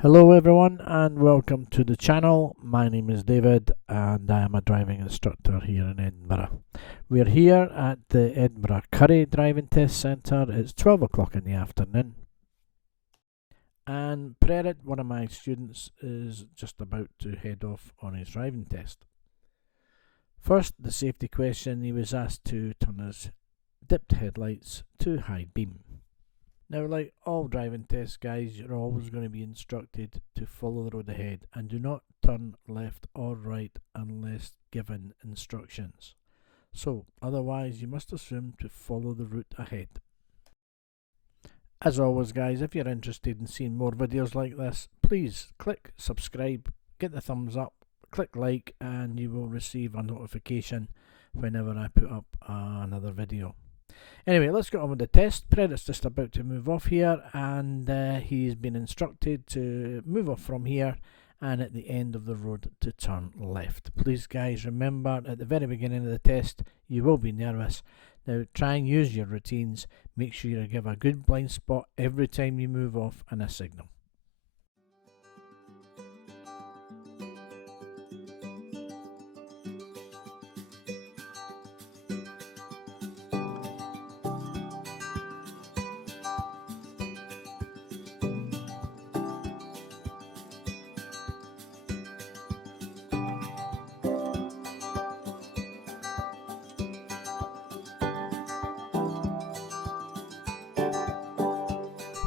Hello everyone and welcome to the channel. My name is David and I am a driving instructor here in Edinburgh. We are here at the Edinburgh Currie Driving Test Center. It's 12 o'clock in the afternoon. And Prerit, one of my students, is just about to head off on his driving test. First, the safety question. He was asked to turn his dipped headlights to high beam. Now, like all driving tests, guys, you're always going to be instructed to follow the road ahead and do not turn left or right unless given instructions. So, otherwise, you must assume to follow the route ahead. As always, guys, if you're interested in seeing more videos like this, please click subscribe, get the thumbs up, click like, and you will receive a notification whenever I put up another video. Anyway, let's get on with the test. Prerit's just about to move off here and he's been instructed to move off from here and at the end of the road to turn left. Please guys, remember at the very beginning of the test you will be nervous. Now try and use your routines. Make sure you give a good blind spot every time you move off and a signal.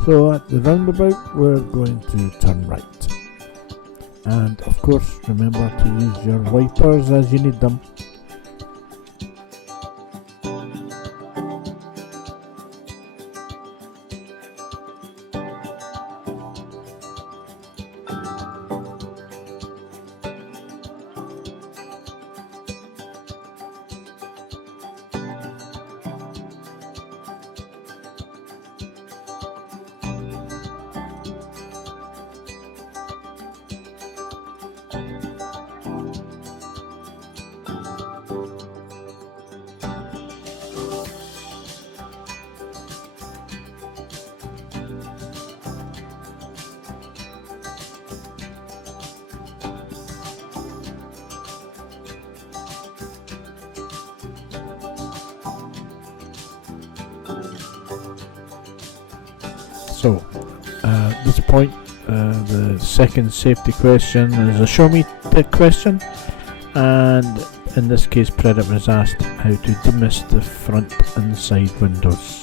So at the roundabout we're going to turn right, and of course remember to use your wipers as you need them. So, at this point, the second safety question is a show me question, and in this case Prerit was asked how to demist the front and side windows.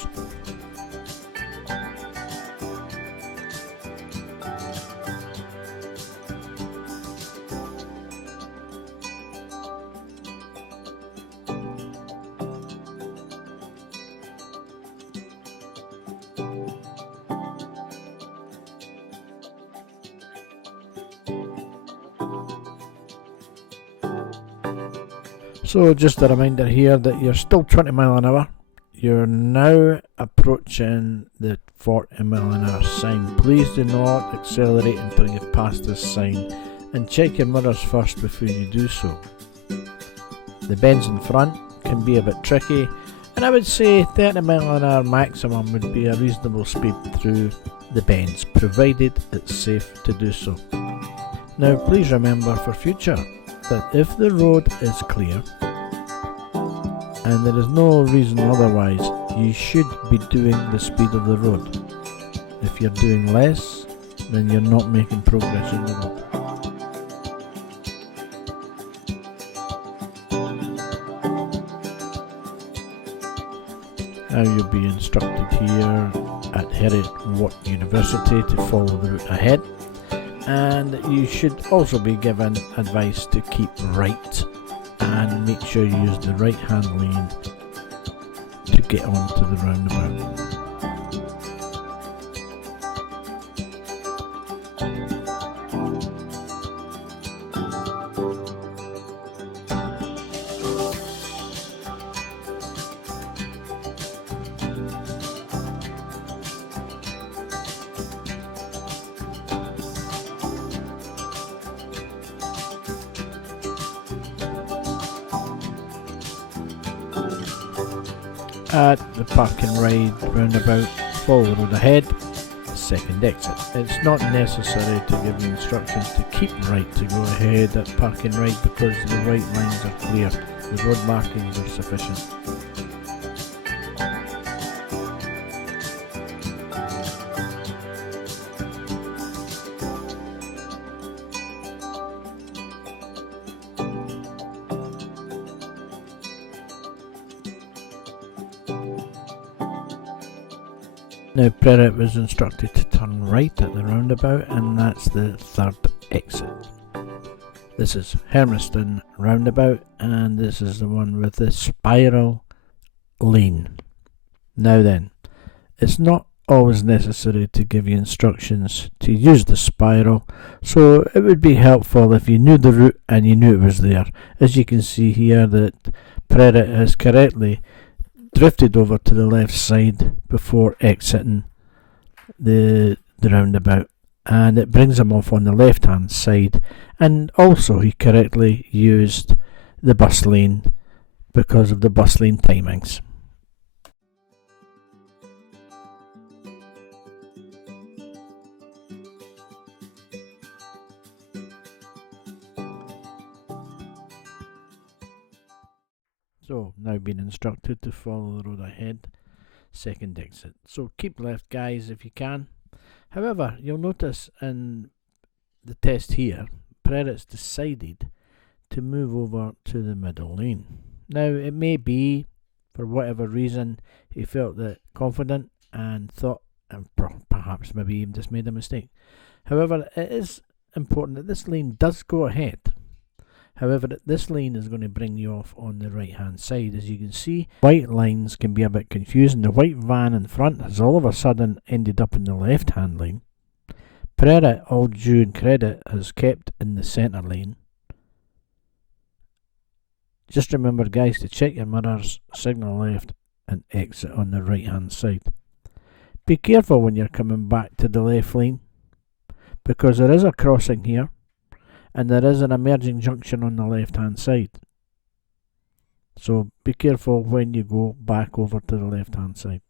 So just a reminder here that you're still 20 mile an hour. You're now approaching the 40 mile an hour sign. Please do not accelerate until you've passed this sign, and check your mirrors first before you do so. The bends in front can be a bit tricky, and I would say 30 mile an hour maximum would be a reasonable speed through the bends, provided it's safe to do so. Now please remember for future that if the road is clear and there is no reason otherwise, you should be doing the speed of the road. If you're doing less, then you're not making progress in the road. Now you'll be instructed here at Heriot-Watt University to follow the route ahead, and you should also be given advice to keep right and make sure you use the right hand lane to get onto the roundabout. At the park and ride roundabout, follow the road ahead, second exit. It's not necessary to give you instructions to keep right to go ahead at parking right because the right lines are clear. The road markings are sufficient. Now Prerit was instructed to turn right at the roundabout, and that's the third exit. This is Hermiston roundabout, and this is the one with the spiral lane. Now then, it's not always necessary to give you instructions to use the spiral, so it would be helpful if you knew the route and you knew it was there. As you can see here that Prerit has correctly drifted over to the left side before exiting the roundabout, and it brings him off on the left hand side, and also he correctly used the bus lane because of the bus lane timings. So now being instructed to follow the road ahead, second exit. So keep left, guys, if you can. However, you'll notice in the test here, Prerit's decided to move over to the middle lane. Now it may be, for whatever reason, he felt that confident and thought, and perhaps maybe even just made a mistake. However, it is important that this lane does go ahead. However, this lane is going to bring you off on the right hand side. As you can see, white lines can be a bit confusing. The white van in front has all of a sudden ended up in the left hand lane. Prerit, all due and credit, has kept in the centre lane. Just remember, guys, to check your mirrors, signal left and exit on the right hand side. Be careful when you're coming back to the left lane, because there is a crossing here and there is an emerging junction on the left hand side. So be careful when you go back over to the left hand side.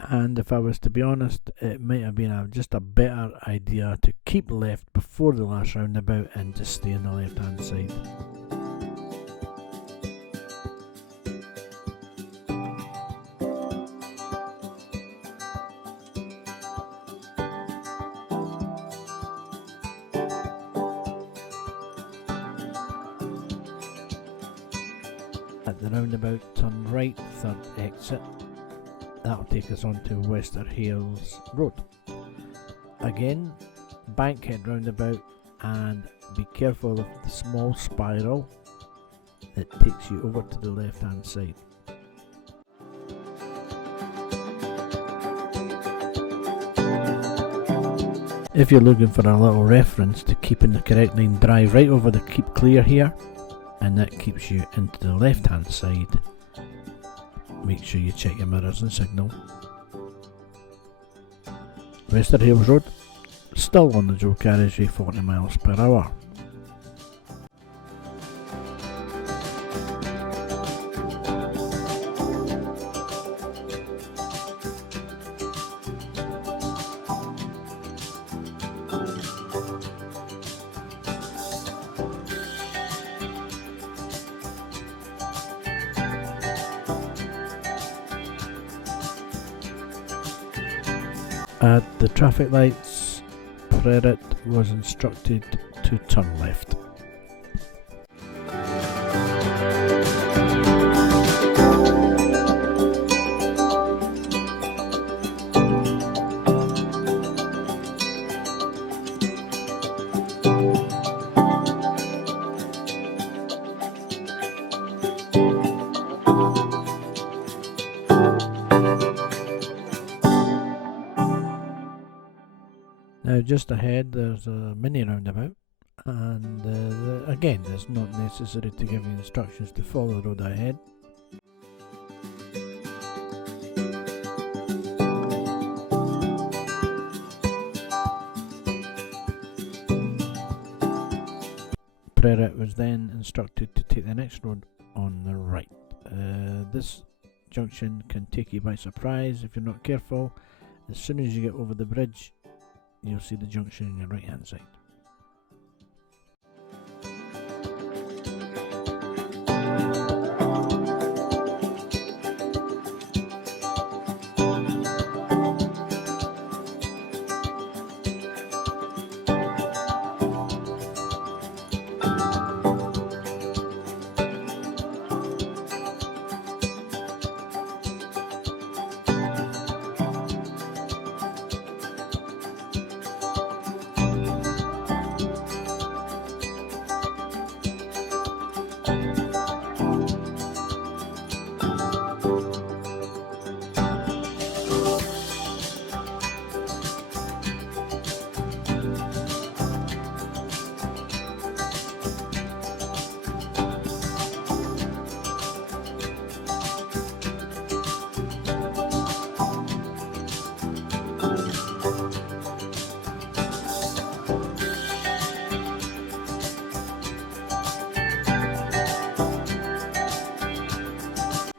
And if I was to be honest, it might have been just a better idea to keep left before the last roundabout and just stay on the left hand side. At the roundabout, turn right, third exit. That'll take us on to Wester Hales Road. Again, Bankhead roundabout, and be careful of the small spiral that takes you over to the left hand side. If you're looking for a little reference to keeping the correct lane, drive right over the keep clear here, and that keeps you into the left hand side. Make sure you check your mirrors and signal. Wester Hales Road, still on the dual carriageway, 40 miles per hour. At the traffic lights, Prerit was instructed to turn left. Now just ahead there's a mini roundabout, and again it's not necessary to give you instructions to follow the road ahead. Prerit was then instructed to take the next road on the right. This junction can take you by surprise if you're not careful. As soon as you get over the bridge, you'll see the junction on your right hand side.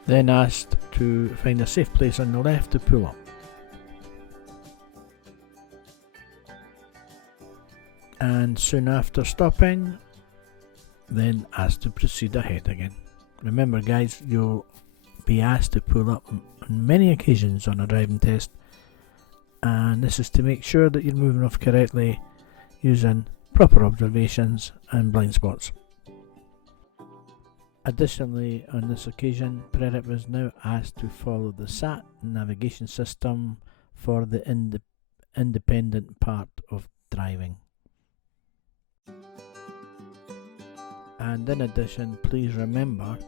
Then asked to find a safe place on the left to pull up. And soon after stopping, then asked to proceed ahead again. Remember guys, you'll be asked to pull up on many occasions on a driving test, and this is to make sure that you're moving off correctly using proper observations and blind spots. Additionally, on this occasion, Prerit was now asked to follow the SAT navigation system for the independent part of driving. And in addition, please remember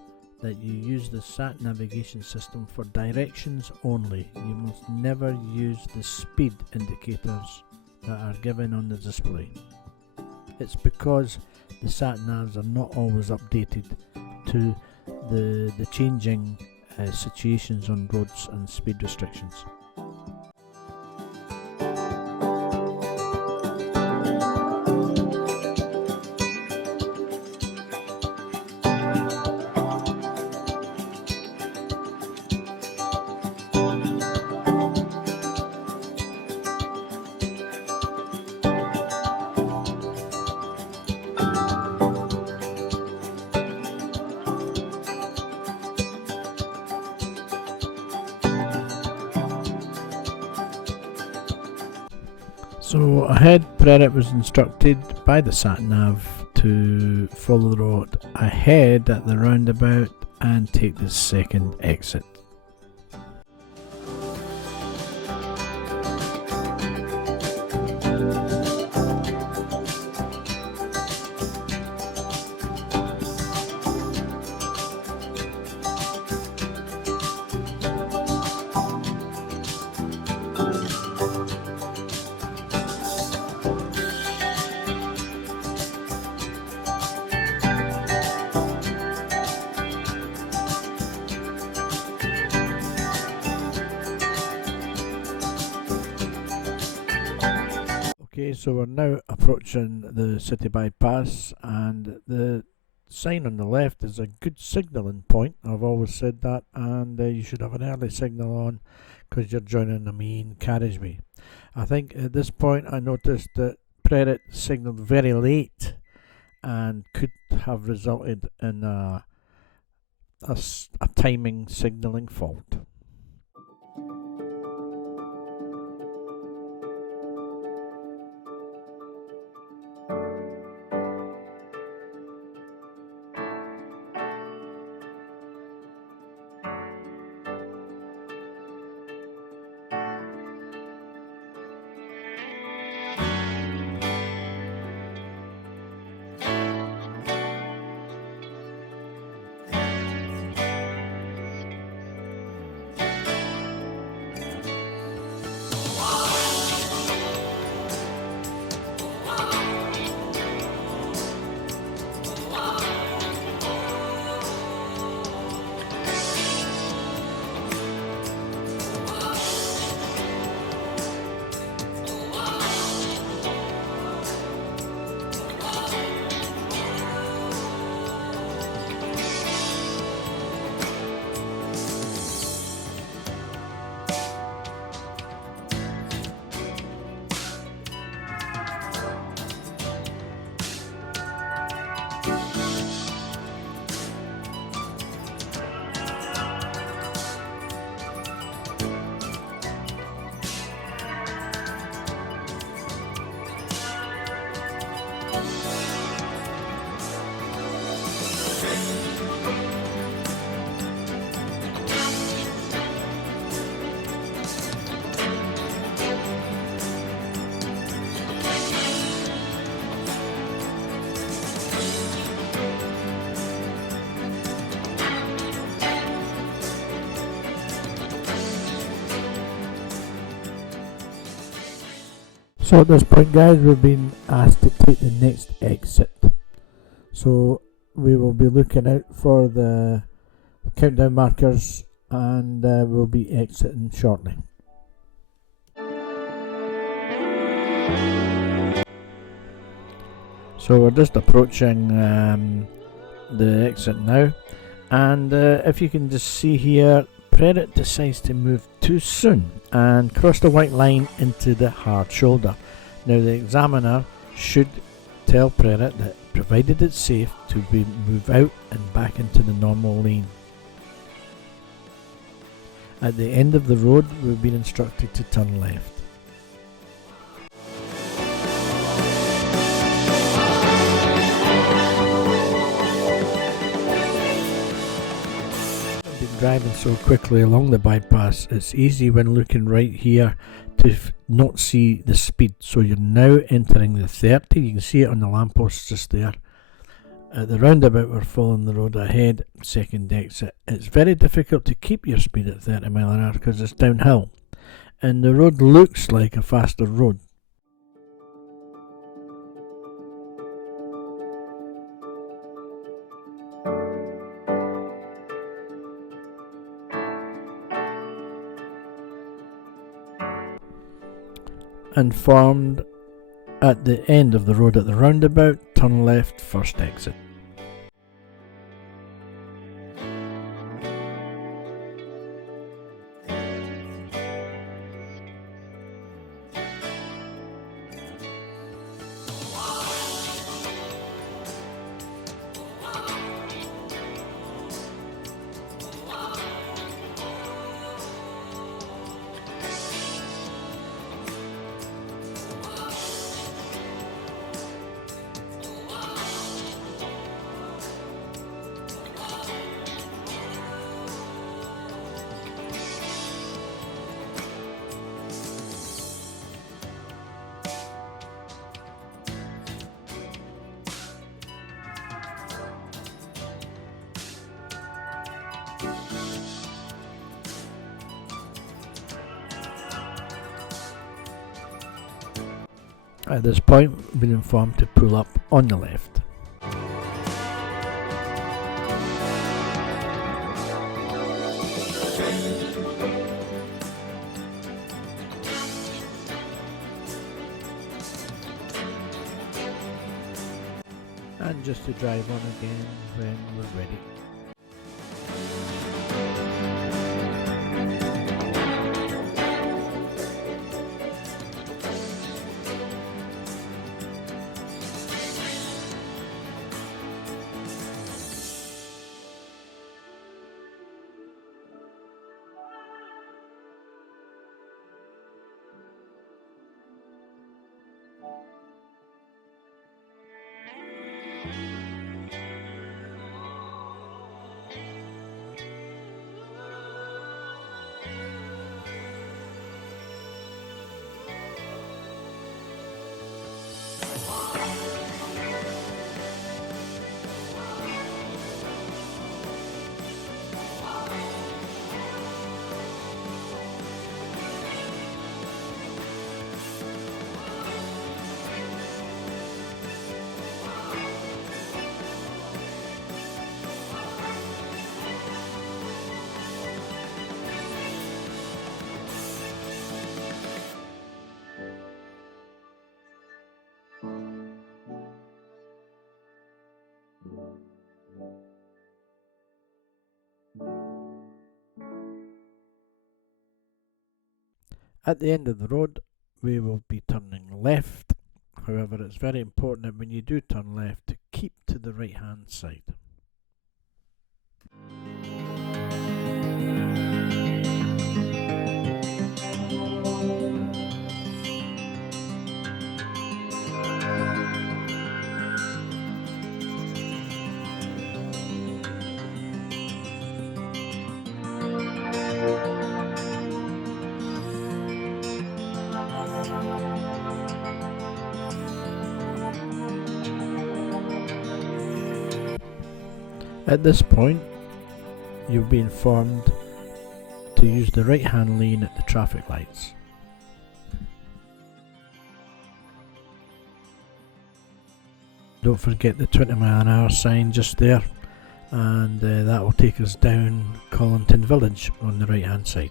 that you use the SAT navigation system for directions only. You must never use the speed indicators that are given on the display. It's because the SAT navs are not always updated to the changing situations on roads and speed restrictions. So ahead, Prerit was instructed by the sat-nav to follow the road ahead at the roundabout and take the second exit. Okay, so we're now approaching the city bypass, and the sign on the left is a good signalling point. I've always said that, and you should have an early signal on because you're joining the main carriageway. I think at this point I noticed that Prerit signalled very late and could have resulted in a timing signalling fault. So at this point, guys, we've been asked to take the next exit. So we will be looking out for the countdown markers and we'll be exiting shortly. So we're just approaching the exit now, and if you can just see here, Prerit decides to move too soon and cross the white line into the hard shoulder. Now the examiner should tell Prerit that provided it's safe to move out and back into the normal lane. At the end of the road, we've been instructed to turn left. Driving so quickly along the bypass, it's easy when looking right here to not see the speed. So you're now entering the 30, you can see it on the lamppost just there. At the roundabout, we're following the road ahead, second exit. It's very difficult to keep your speed at 30 mile an hour because it's downhill and the road looks like a faster road. And formed at the end of the road at the roundabout, turn left, first exit. At this point, we've been informed to pull up on the left. And just to drive on again when we're ready. At the end of the road, we will be turning left. However, it's very important that when you do turn left, to keep to the right hand side. At this point, you'll be informed to use the right hand lane at the traffic lights. don't forget the 20 mile an hour sign just there, and that will take us down Collington Village on the right hand side.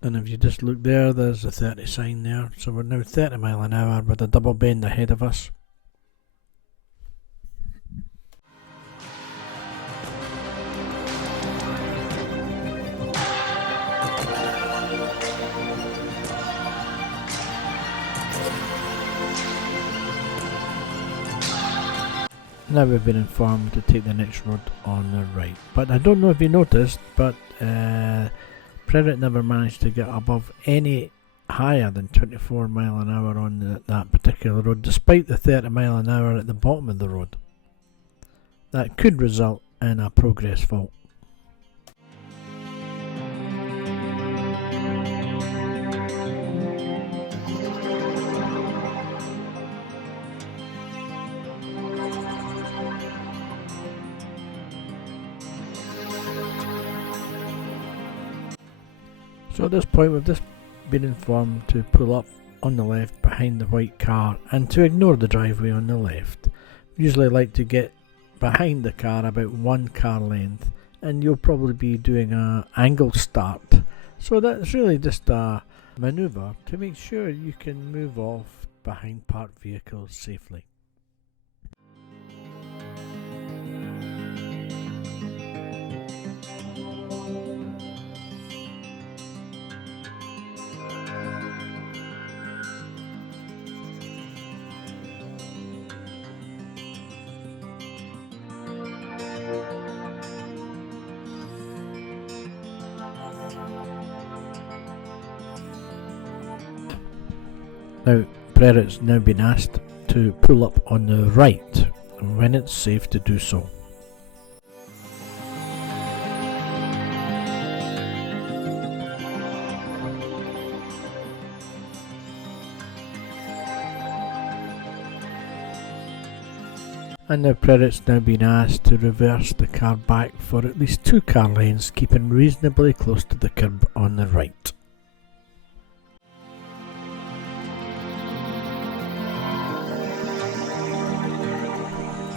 And if you just look there, there's a 30 sign there. So we're now 30 mile an hour with a double bend ahead of us. Now we've been informed to take the next road on the right. But I don't know if you noticed, but Prerit never managed to get above any higher than 24 mile an hour on that particular road, despite the 30 mile an hour at the bottom of the road. That could result in a progress fault. So at this point we've just been informed to pull up on the left behind the white car and to ignore the driveway on the left. We usually like to get behind the car about 1 car length, and you'll probably be doing an angle start. So that's really just a manoeuvre to make sure you can move off behind parked vehicles safely. Now, Prerit's now been asked to pull up on the right when it's safe to do so. And now Prerit's now been asked to reverse the car back for at least 2 car lengths, keeping reasonably close to the curb on the right.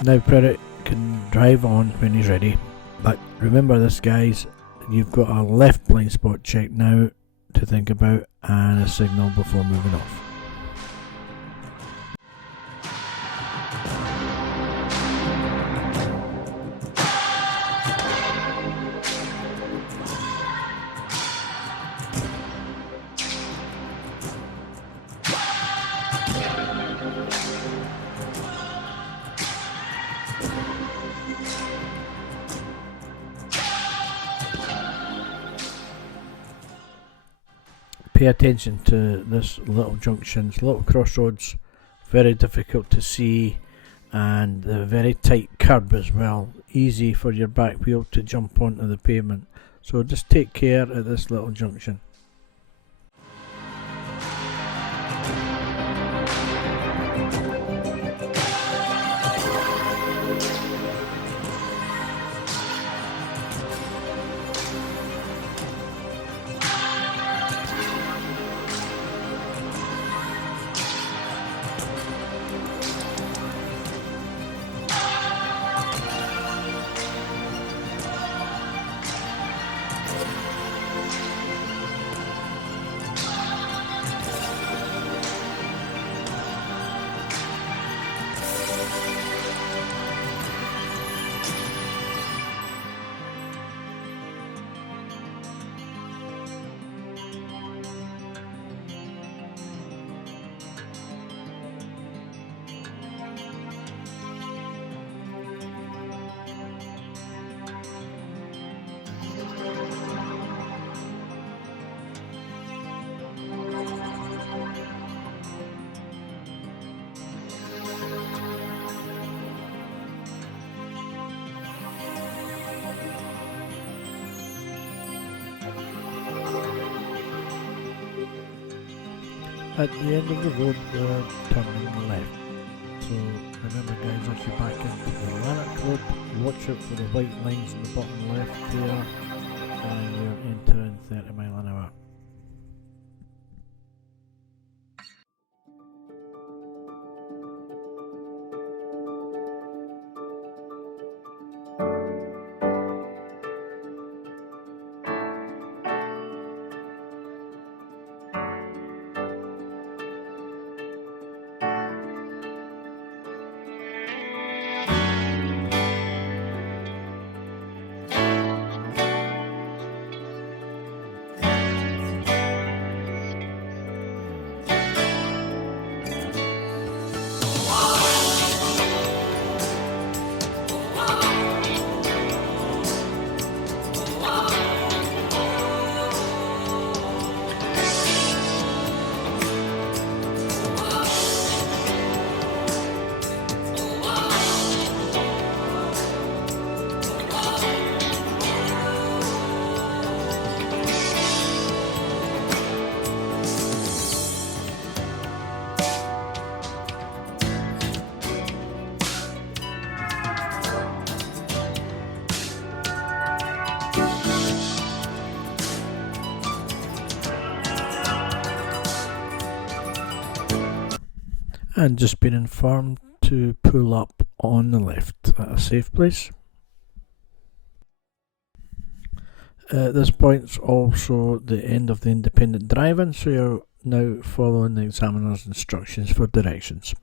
Now Prerit can drive on when he's ready, but remember this guys, you've got a left blind spot check now to think about and a signal before moving off. Pay attention to this little junctions, little crossroads, very difficult to see, and a very tight curb as well, easy for your back wheel to jump onto the pavement, so just take care at this little junction. At the end of the road, we're turning left. So remember guys, as you back into the Lanark Road, watch out for the white lines in the bottom left there, and you're entering 30 mile an hour. And just been informed to pull up on the left at a safe place. This point's also the end of the independent driving, so you're now following the examiner's instructions for directions.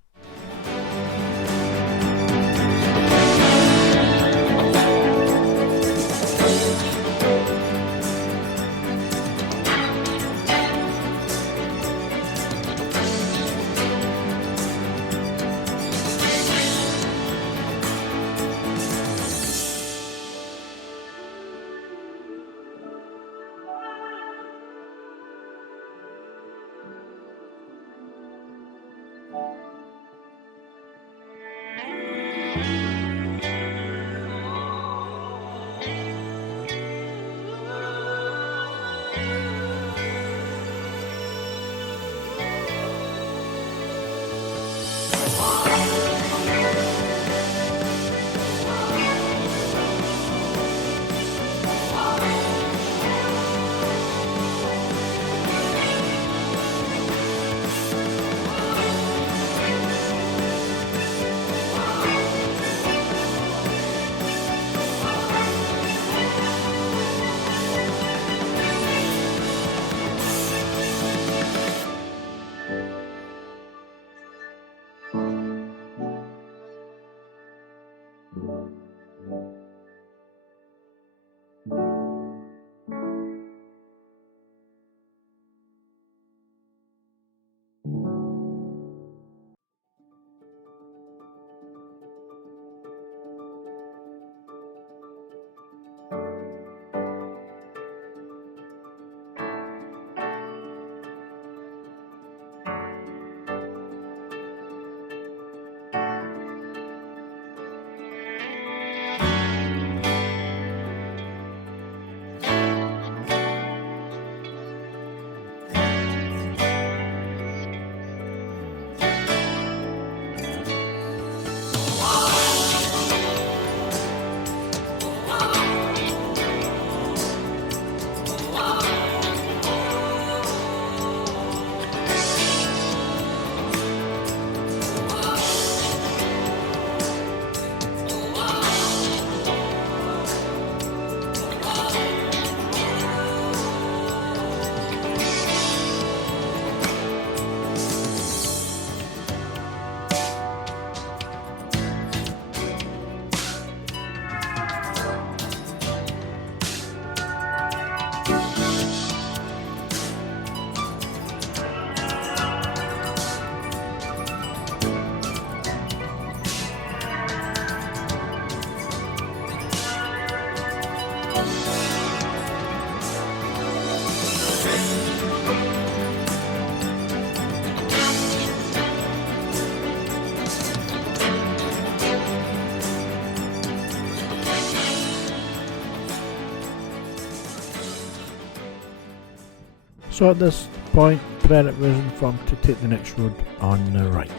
So at this point, Predator was informed to take the next road on the right.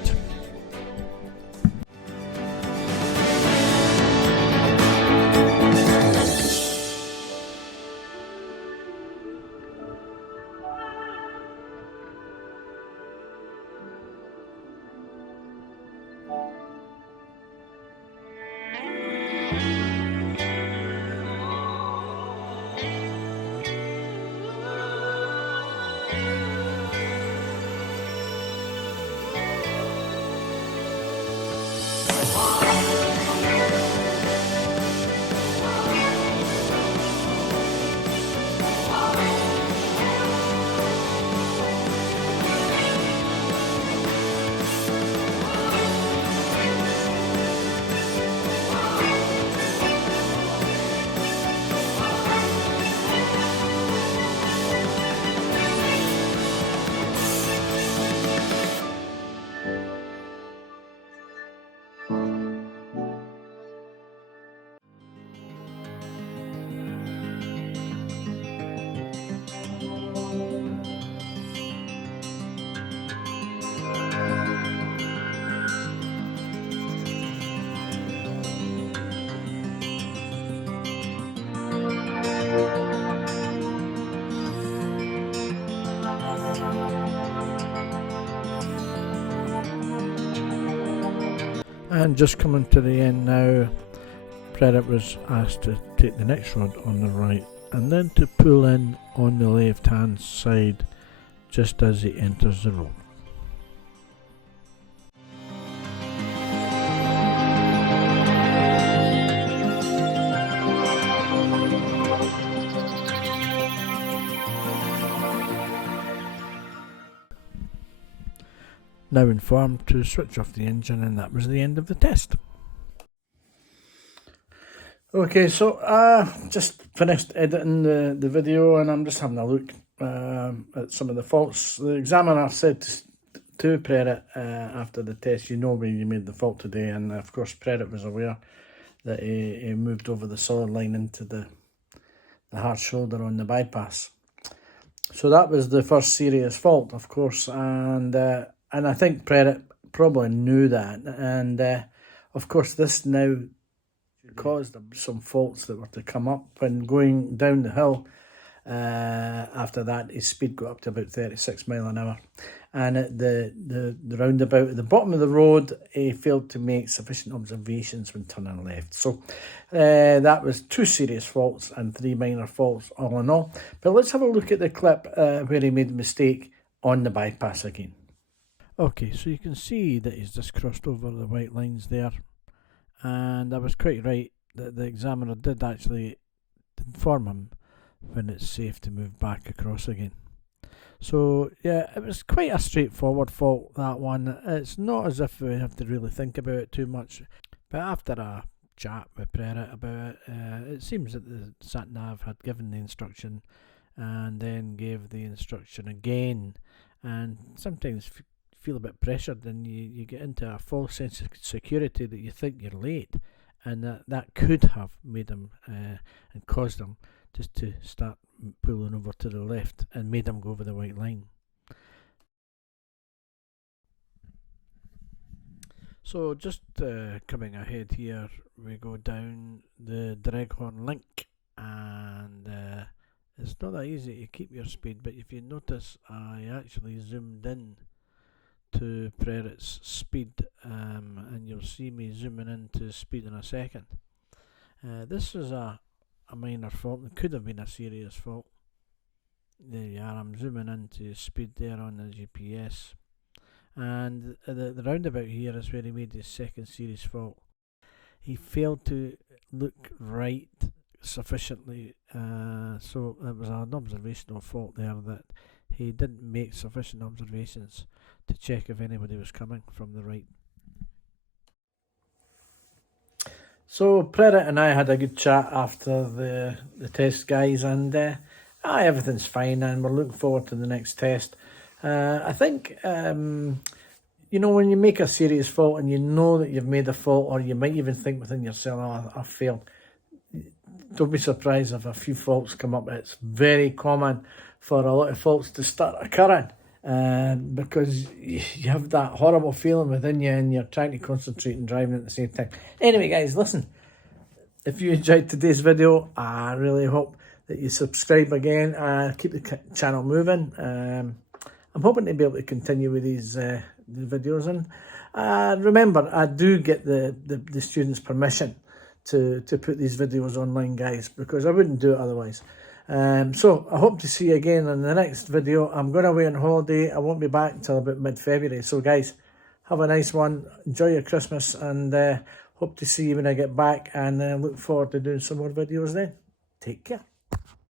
And just coming to the end now, Predator was asked to take the next road on the right and then to pull in on the left hand side just as he enters the road. Now informed to switch off the engine, and that was the end of the test. Okay, so just finished editing the video, and I'm just having a look at some of the faults. The examiner said to Predator after the test, you know where you made the fault today, and of course Predator was aware that he moved over the solid line into the hard shoulder on the bypass. So that was the first serious fault, of course, and I think Predator probably knew that, and of course this now caused some faults that were to come up when going down the hill. After that, his speed got up to about 36 mile an hour, and at the roundabout at the bottom of the road, he failed to make sufficient observations when turning left. So that was 2 serious faults and 3 minor faults all in all. But let's have a look at the clip where he made a mistake on the bypass again. Okay, so you can see that he's just crossed over the white lines there, and I was quite right that the examiner did actually inform him when it's safe to move back across again. So yeah, it was quite a straightforward fault, that one. It's not as if we have to really think about it too much, but after a chat with Predator about it, it seems that the sat-nav had given the instruction and then gave the instruction again, and sometimes feel a bit pressured and you get into a false sense of security that you think you're late, and that could have made him and caused him just to start pulling over to the left and made him go over the white line. So just coming ahead here, we go down the Dreghorn Link, and it's not that easy to keep your speed, but if you notice, I actually zoomed in to Predator's speed, and you'll see me zooming into speed in a second. This is a minor fault. It could have been a serious fault. There you are, I'm zooming into speed there on the GPS, and the roundabout here is where he made his second serious fault. He failed to look right sufficiently, so it was an observational fault there, that he didn't make sufficient observations to check if anybody was coming from the right. So Predator and I had a good chat after the test, guys, and everything's fine, and we're looking forward to the next test. I think you know, when you make a serious fault and you know that you've made a fault, or you might even think within yourself, oh, I failed, don't be surprised if a few faults come up. It's very common for a lot of faults to start occurring, because you have that horrible feeling within you and you're trying to concentrate and driving at the same time. Anyway, guys, listen, if you enjoyed today's video, I really hope that you subscribe again and keep the channel moving. I'm hoping to be able to continue with these the videos, and remember, I do get the students' permission to put these videos online, guys, because I wouldn't do it otherwise. So I hope to see you again in the next video. I'm going away on holiday. I won't be back until about mid-February. So guys, have a nice one. Enjoy your Christmas, and hope to see you when I get back, and look forward to doing some more videos then. Take care.